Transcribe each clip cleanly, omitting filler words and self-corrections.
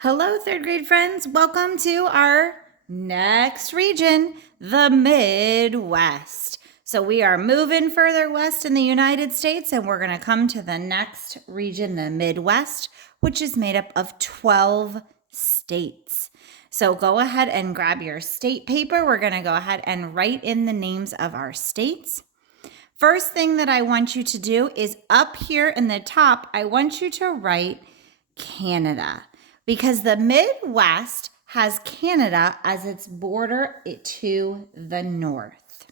Hello, third grade friends. Welcome to our next region, the Midwest. So we are moving further west in the United States, and we're going to come to the next region, the Midwest, which is made up of 12 states. So go ahead and grab your state paper. We're going to go ahead and write in the names of our states. First thing that I want you to do is up here in the top, I want you to write Canada, because the Midwest has Canada as its border to the north.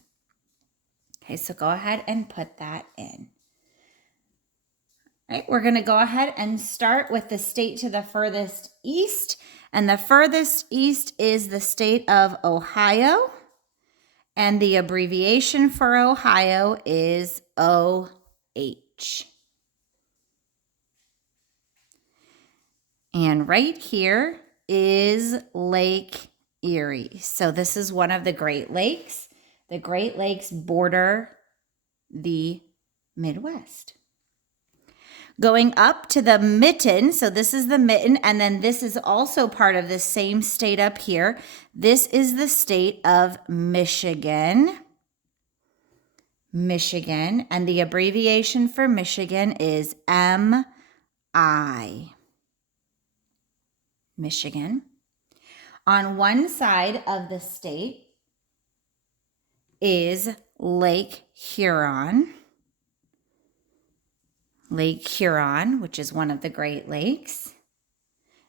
Okay, so go ahead and put that in. All right, we're going to go ahead and start with the state to the furthest east. And the furthest east is the state of Ohio. And the abbreviation for Ohio is OH. And right here is Lake Erie. So this is one of the Great Lakes. The Great Lakes border the Midwest. Going up to the mitten, so this is the mitten, and then this is also part of the same state up here. This is the state of Michigan. Michigan, and the abbreviation for Michigan is MI. Michigan. On one side of the state is Lake Huron. Lake Huron, which is one of the Great Lakes.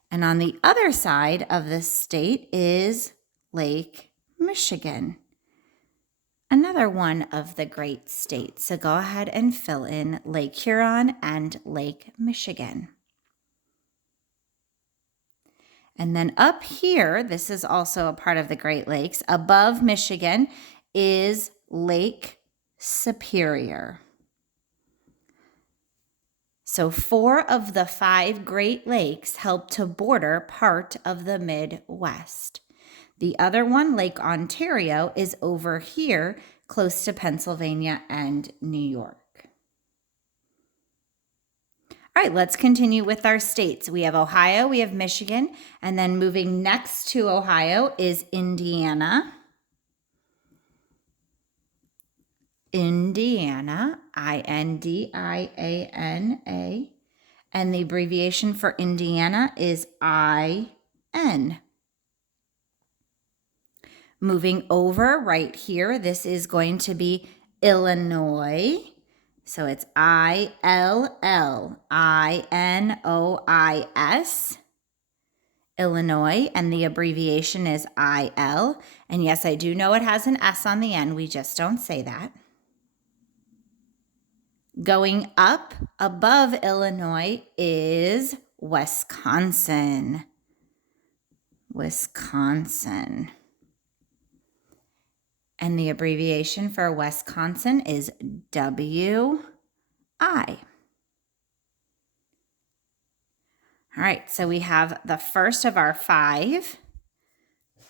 And on the other side of the state is Lake Michigan, another one of the great states. So go ahead and fill in Lake Huron and Lake Michigan. And then up here, this is also a part of the Great Lakes. Above Michigan is Lake Superior. So 4 of the 5 Great Lakes help to border part of the Midwest. The other one, Lake Ontario, is over here close to Pennsylvania and New York. All right, let's continue with our states. We have Ohio, we have Michigan, and then moving next to Ohio is Indiana. Indiana, Indiana, and the abbreviation for Indiana is IN. Moving over right here, this is going to be Illinois. So it's ILLINOIS, Illinois, and the abbreviation is IL. And yes, I do know it has an S on the end. We just don't say that. Going up above Illinois is Wisconsin. Wisconsin. And the abbreviation for Wisconsin is WI. All right, so we have the first of our 5.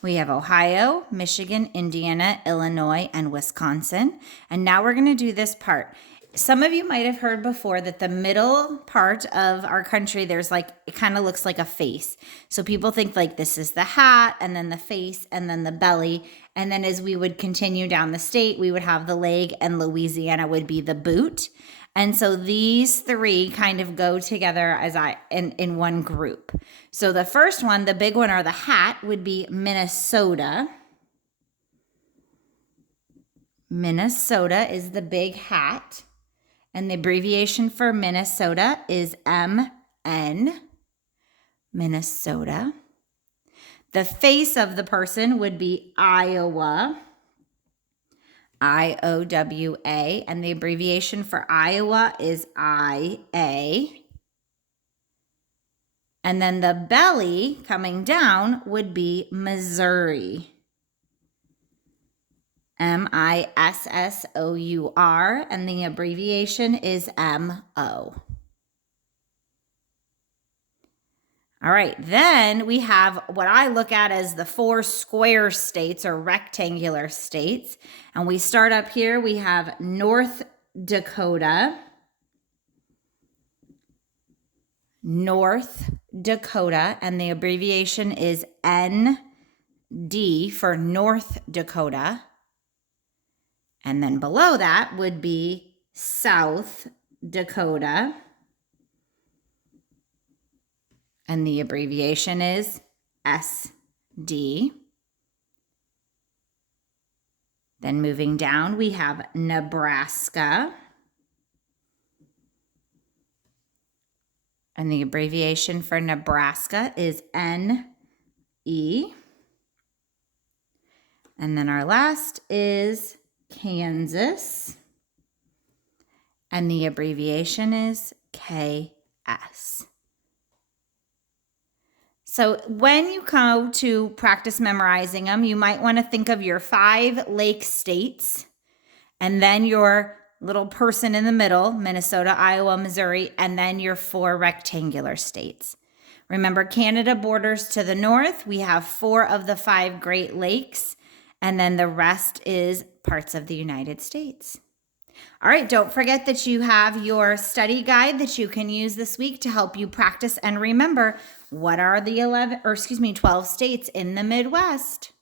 We have Ohio, Michigan, Indiana, Illinois, and Wisconsin. And now we're going to do this part. Some of you might have heard before that the middle part of our country, there's like, it kind of looks like a face. So people think like this is the hat, and then the face, and then the belly. And then as we would continue down the state, we would have the leg, and Louisiana would be the boot. And so these 3 kind of go together as in one group. So the first one, the big one, or the hat, would be Minnesota. Minnesota is the big hat. And the abbreviation for Minnesota is MN. Minnesota. The face of the person would be Iowa. IOWA, and the abbreviation for Iowa is IA. And then the belly coming down would be Missouri. MISSOUR, and the abbreviation is MO. All right, then we have what I look at as the 4 square states or rectangular states. And we start up here, we have North Dakota, North Dakota, and the abbreviation is ND for North Dakota. And then below that would be South Dakota. And the abbreviation is SD. Then moving down, we have Nebraska. And the abbreviation for Nebraska is NE. And then our last is Kansas. And the abbreviation is KS. So when you go to practice memorizing them, you might want to think of your 5 lake states and then your little person in the middle, Minnesota, Iowa, Missouri, and then your 4 rectangular states. Remember, Canada borders to the north. We have 4 of the 5 Great Lakes, and then the rest is parts of the United States. All right, don't forget that you have your study guide that you can use this week to help you practice and remember what are the 12 states in the Midwest.